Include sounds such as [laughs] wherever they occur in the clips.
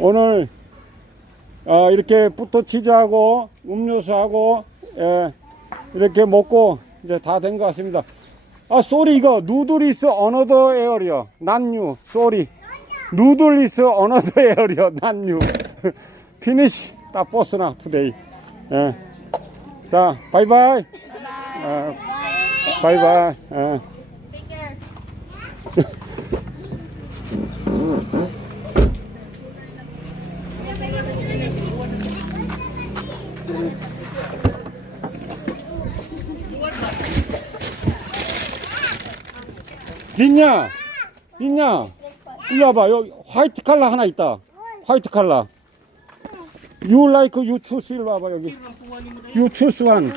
오늘 어, 이렇게 부토치즈하고 음료수하고 예, 이렇게 먹고 이제 다 된 것 같습니다. 아 쏘리 이거. 누들이스 어너더 에어리어. 난유. 쏘리. 누들이스 어너더 에어리어. 난유. [laughs] 피니시. 딱 버스나 투데이. 예. 자 바이바이. 어, 바이바이. 예. [laughs] 있냐? 있냐? 일로 와봐. 여기 화이트 칼라 하나 있다. 화이트 칼라. You like you choose 일로 와봐 여기. You choose one.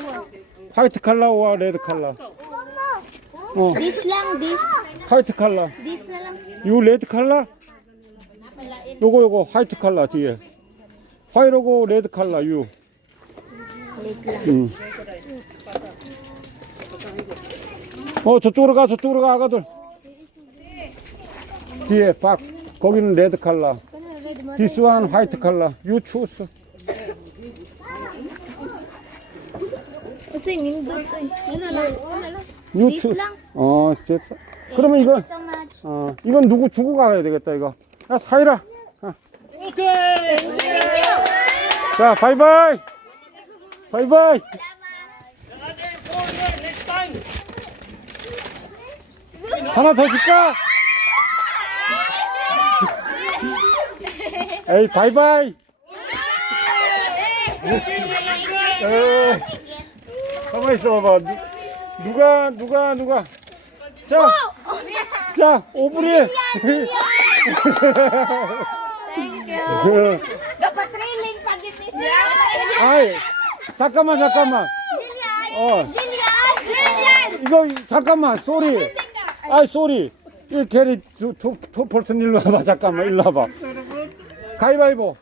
화이트 칼라와 레드 칼라. 어, This lang, this. 화이트 칼라. This na lang. You 레드 칼라? 요거 요거 화이트 칼라 뒤에. 화이트고 레드 칼라 유. 음. 어 저쪽으로 가 저쪽으로 가 아가들. 뒤에 박 거기는 레드 칼라. This one 화이트. You choose. Eh. You This choose. lang. 어 됐어. 그러면 이거. 어 이건 누구 주고 가야 되겠다 이거. 야 사이라. 어. 자 바이바이. 바이바이. 하나 더 줄까? 에이 바이바이. 에이, 가만 있어 봐봐. 누, 누가 누가 누가. 자, 자 오브리. Dapat. 아이 잠깐만 잠깐만. 어! 이거 잠깐만 쏘리. 아이 쏘리. 이 게리 투투 펄슨 일로 와봐 잠깐만 일로 와봐. 가위바위보.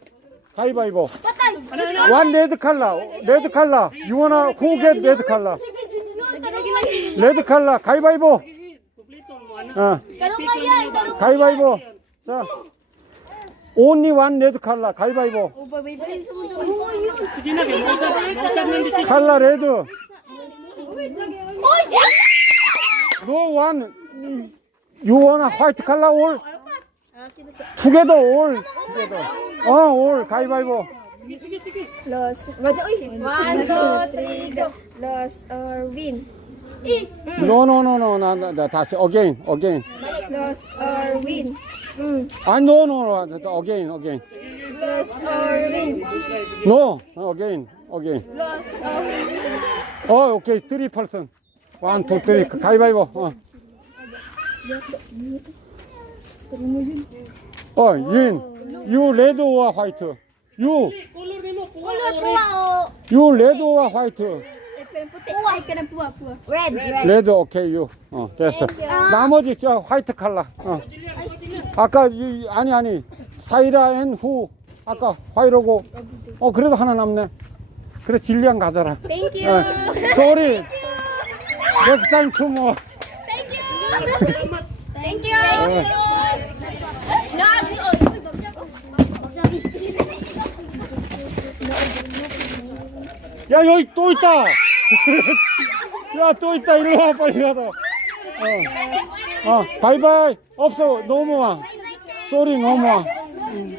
가위바위보. 원 레드 칼라. 레드 칼라. 유원아 후겟 레드 칼라. 레드 칼라. 가위바위보. 어. 가위바위보. 자. only one 레드 칼라. 가위바위보. 칼라 레드. No one. You wanna white color all? Together all. Together. 어, all. 가위바위보. Lost. Baca, uy. One, two, three, go! Lost or win. No, no, no, no. 나, 나, 나 다시 again, again. Lost or win. Mm. 아, no, no, no. Again, again. Lost or win. No, again, again. Lost or win. 어, 오케이. three person. One, two, three. 가위바위보. 어. 어, 인. Color. Ay, ka ng puwa, puwa. red, red. 레드 오케이 유. 어 됐어. 나머지 저 화이트 칼라. 어. 아까 이, 아니 아니 사이라 앤 후 아까 화이로고 어 그래도 하나 남네. 그래 질리안 가져라. Thank you. 어, more. Thank you. Thank you. 야 여기 또 있다. [laughs] 야 또 있다. 일로 와 빨리 가다. 어. 어 바이바이. 없어 너무 와. 쏘리 너무 와. 음.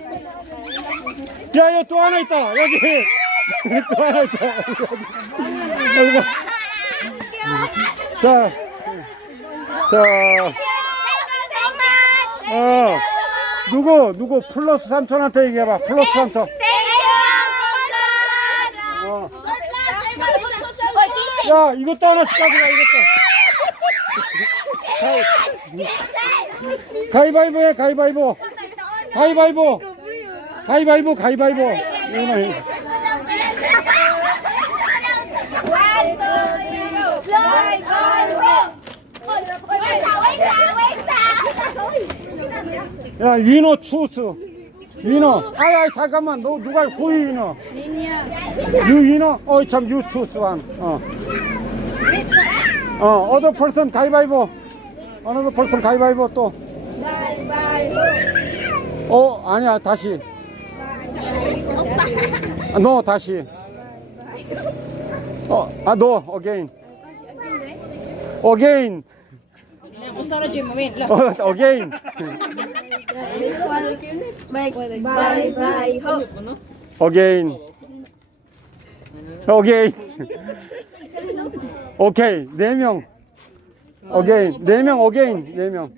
야 여기 또 하나 있다. 여기 [laughs] 또 하나 있다. 여기. 가. 자, 자. 어, 누구, 누구 플러스 삼촌한테 얘기해봐. 플러스 삼촌. 어. 야, 이것도 하나씩 가져가, 이것도. 가위, 가위바위보 해, 가위바위보. 가위바위보. 가위바위보, 가위바위보. 이거나 해. One, two, three, go. Fly, fly, roll. Wait, wait, wait, wait. 야, 추스. 위너. 아이, 아이, 잠깐만. 너, 누가 후이 위너? 유 위너? 어이, 참, 유 추스 완. 어. 어, 어더 펄슨 가위바위보. 어느 펄슨 가위바위보 또. 어, 아니야, 다시. 아, 너 다시. 어, 아, 너 again. again. Usara Jim, wait lang. 어, again. Bye bye. Hope. again. again. 오케이. 네 명. again. 네 명 again. 네 명.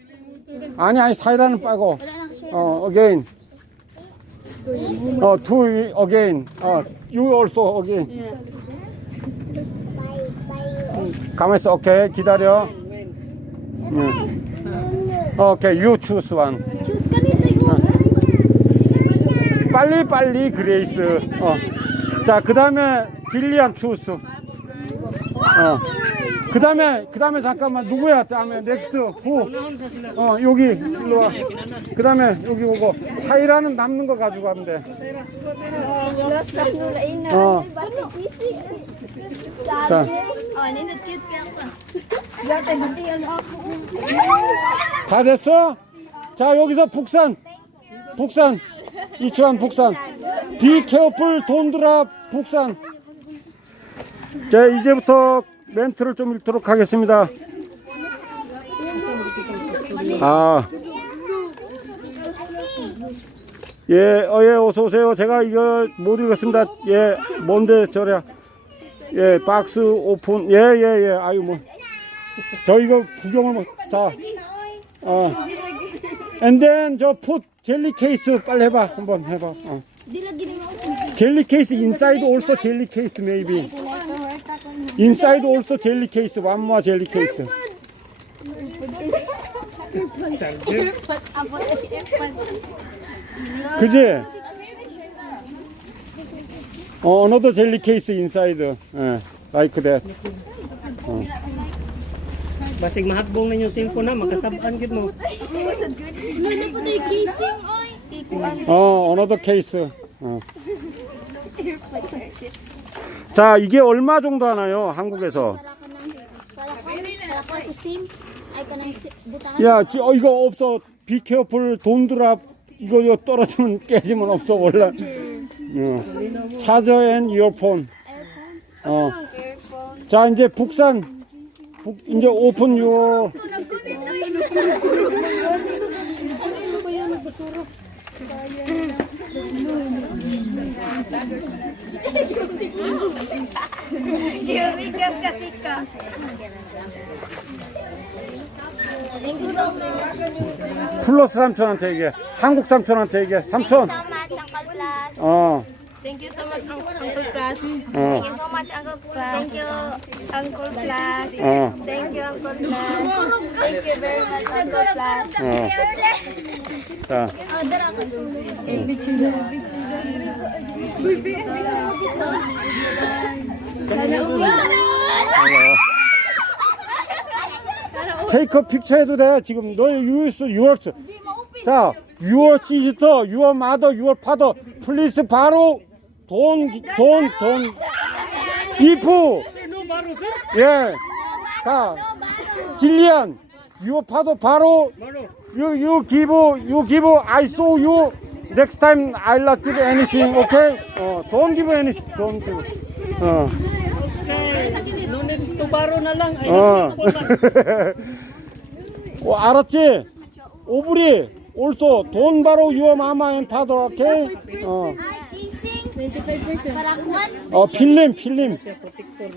아니, 아니, 사이다는 빠고. 어, again. 어, two again. 어, you also again. 가만 있어. 오케이. 기다려. 응. 오케이. you choose one. 빨리 빨리 그레이스. 어. 자, 그다음에 딜리안 추스. 어. 그다음에 그다음에 잠깐만 누구야? 다음에 넥스트 후. 어, 여기 일로 와. 그다음에 여기 오고 사이라는 남는 거 가지고 가면 돼. Ina. 어. 자, Oh, ako. Yata ako. 다 됐어? 자, 여기서 북산. 북산. 이치환 북산. 비 케어풀 돈드랍 북산. 자, 이제부터 멘트를 좀 읽도록 하겠습니다. 아. 예, 어, 예, 어서오세요. 제가 이거 못 읽었습니다. 예, 뭔데, 저래. 예, 박스 오픈. 예, 예, 예. 아유, 뭐. 저 이거 구경을 뭐. 자. 어. And then 저풋 젤리 케이스 빨리 해봐. 한번 해봐. 어. 젤리 케이스 inside also 젤리 케이스 maybe. Inside also 젤리 케이스. One more 젤리 케이스. 그지? 어, another 젤리 케이스 inside. 예, like that. Basig mahatbong na yung cellphone na, makasaban gid mo. Ano po tayo kissing, oy? 어, another 케이스. 어. 자, 이게 얼마 정도 하나요? 한국에서? 야, 지- 어, 이거 없어. 비케어풀 돈드랍 이거 이거 떨어지면 깨지면 없어 원래. 어. 차저 앤 이어폰. 어. 자, 이제 북산. 북, 이제 오픈 much. 플러스 삼촌한테 얘기해. 한국 삼촌한테 얘기해. 삼촌. So much, Uncle Plus. 어. Thank you so much, Uncle Plus. 어. Thank you so much, Uncle Plus. Thank you, Uncle Plus. 어. Thank you, Uncle Plus. Thank you very much, Uncle Plus. 어. 자. Oh. 테이크 픽처 해도 돼. 지금 너 유스 유얼스. 자, 유어 시스터, 유어 마더, 유어 파더. 플리스 바로 돈, 돈, 돈. 이프. 예. 자, 질리안. 유어 파더 바로 you you give you give I saw you next time I'll not give anything. Okay? 어, don't give anything. Don't give. 어. Baro na lang. Ay, 어. 어, 알았지? 오브리, also 돈 바로 your mama and father, okay? 어, Ay, kissing. 25%. Parakwan. 어 필름, 필름.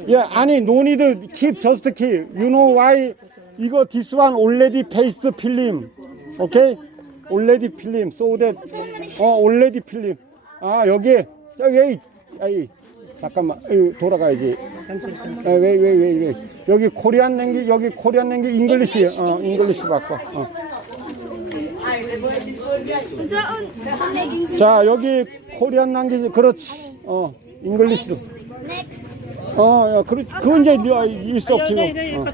예, 아니, no need keep, just keep. You know why? 이거 this one already paste 필름, okay? already 필름, so that 어 already 필름. 아 여기, wait, 아이, 잠깐만, 이 돌아가야지. 아, 왜, 왜, 왜, 왜. 여기 코리안 랭귀, 여기 코리안 랭귀, 잉글리시, 어, 잉글리시 바꿔. 어. 자, 여기 코리안 랭귀, 그렇지. 어, 잉글리시로. Next. 어, 야, 그렇, 그건 이제 있어, Ay, 지금. 어.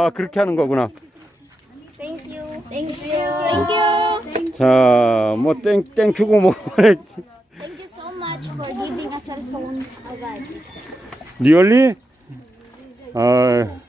아, 그렇게 하는 거구나. Thank you. Thank you. Thank you. 자, 뭐, 땡, 땡큐고 뭐. Thank you so much for giving a cell phone. 리얼리? 아,